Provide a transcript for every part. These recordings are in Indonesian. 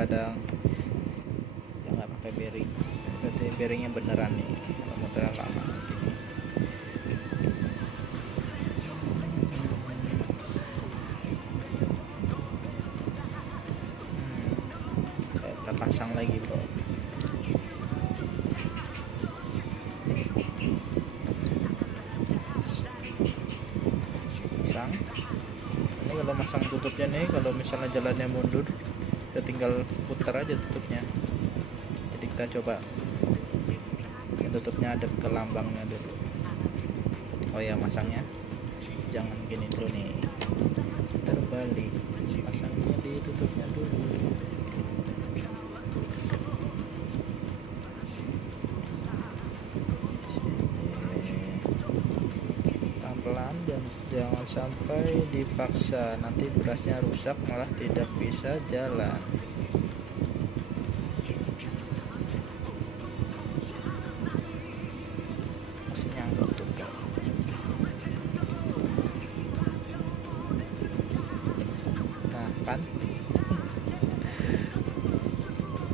kadang yang nggak pakai bearing, berarti bearingnya beneran nih kalau motornya lama gini. Kita pasang lagi bro. Pasang ini, kalau masang tutupnya nih, kalau misalnya jalannya mundur kita tinggal putar aja tutupnya. Jadi kita coba tutupnya ada ke lambangnya dulu. Oh ya, masangnya jangan gini dulu nih, terbalik, pasangnya di tutupnya dulu. Pelan-pelan dan jangan sampai dipaksa, nanti berasnya rusak malah tidak bisa jalan. Masih nyangkut tuh kan. Nah kan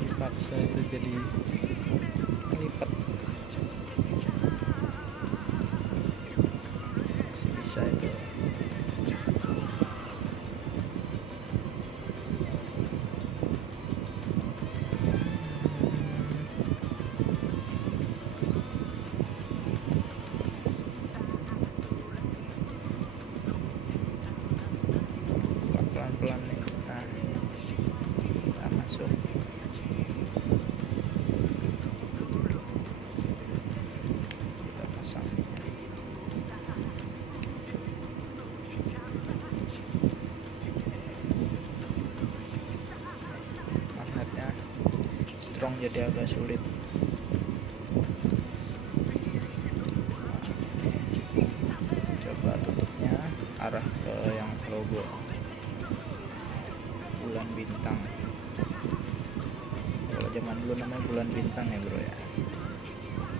dipaksa itu jadi lipat. Bisa itu. Pelan-pelan nih. Nah, kita masuk. Kita pasang. Magnetnya strong jadi agak sulit. Coba tutupnya arah ke yang logo bulan bintang. Kalau zaman dulu namanya bulan bintang ya bro ya,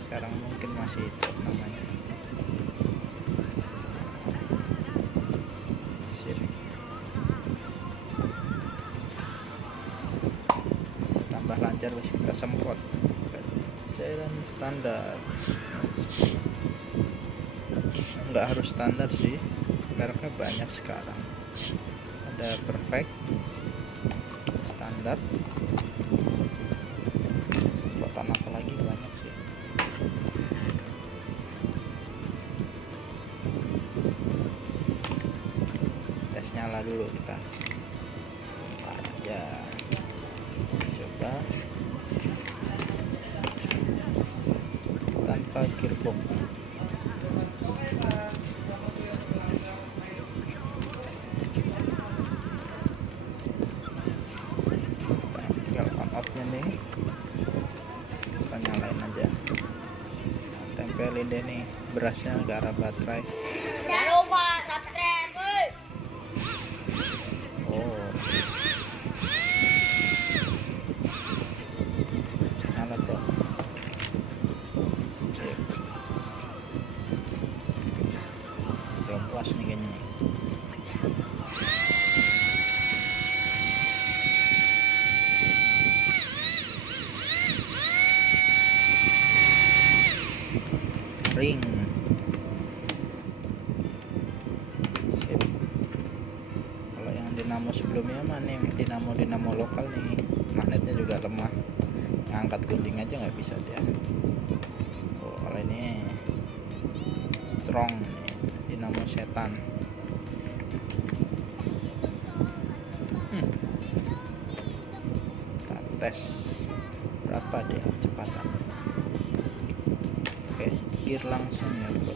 sekarang mungkin masih itu namanya. Sip. Tambah lancar masih kita semprot cairan standar. Nggak harus standar sih, mereknya banyak sekarang. Ada perfect, standar, semprotan apa lagi banyak sih. Tes nyala dulu kita. Buka aja. Coba tanpa gearbox. Nih kita nyalain aja, tempelin deh nih berasnya ke arah baterai. Jangan lupa subscribe. Oh, nyala bro. Sip. Belum puas nih kayaknya nih. Ring. Sip. Kalau yang dinamo sebelumnya mah nih dinamo lokal nih, magnetnya juga lemah, ngangkat gunting aja nggak bisa dia. Oh, kalau ini strong nih, Dinamo Setan. Kita tes berapa dia kecepatan. Oke, gear langsung ya bro.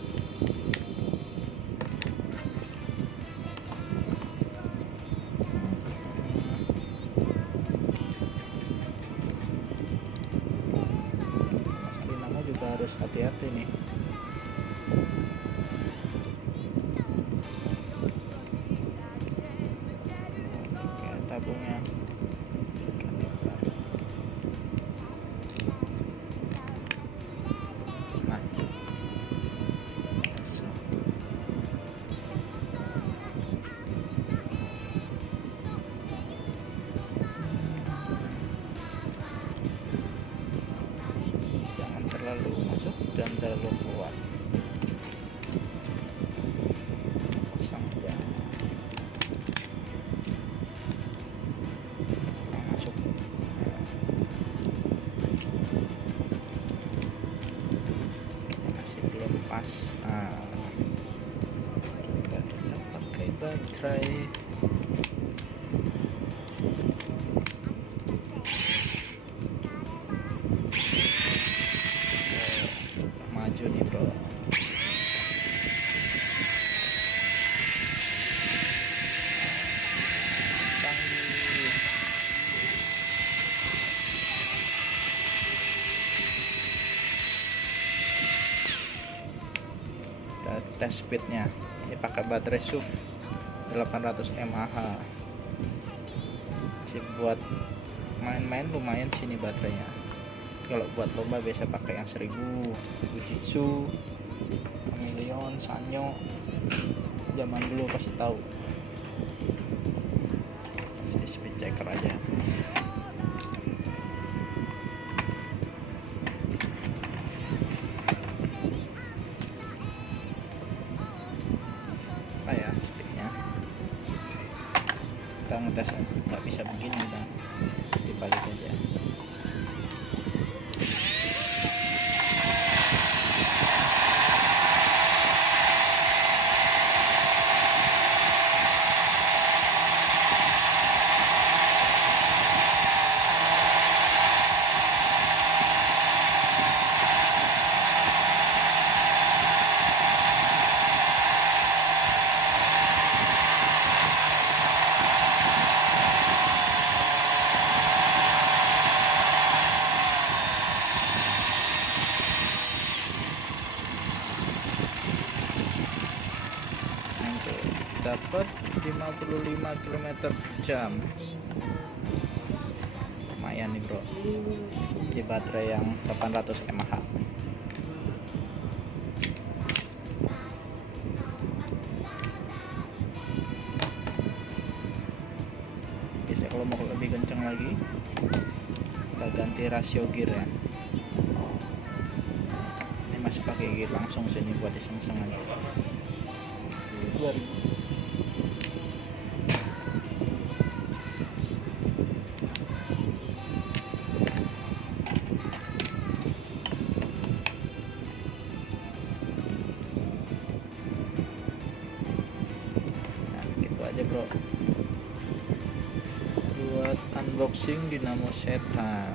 Mas Dinamo juga harus hati-hati nih. Oke, tabungnya. yang terlalu kuat. Pasang aja. Masuk. Masih belum pas. Kita pakai baterai. Maju nih bro. Kita tes speednya. Ini pakai baterai SLOOP 800 mAh. Masih buat main-main lumayan sini baterainya. Kalau buat lomba biasa pakai yang 1000, Fujitsu, Kameleon, Sanyo. Zaman dulu pasti tahu. Kasih speed checker aja. Apa ya speednya? Kita ngetes nggak bisa begini bang, dibalik aja. Dapat 55 km/jam. Lumayan nih bro, di baterai yang 800 mAh. Biasanya kalau mau lebih kencang lagi, kita ganti rasio gear ya. Ini masih pakai gear langsung sini buat iseng-iseng aja. 2000. Aja bro, buat unboxing Dinamo Setan.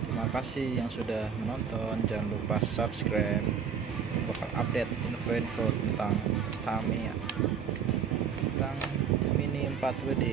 Terima kasih yang sudah menonton. Jangan lupa subscribe, bakal update info tentang Tamiya, tentang mini 4WD.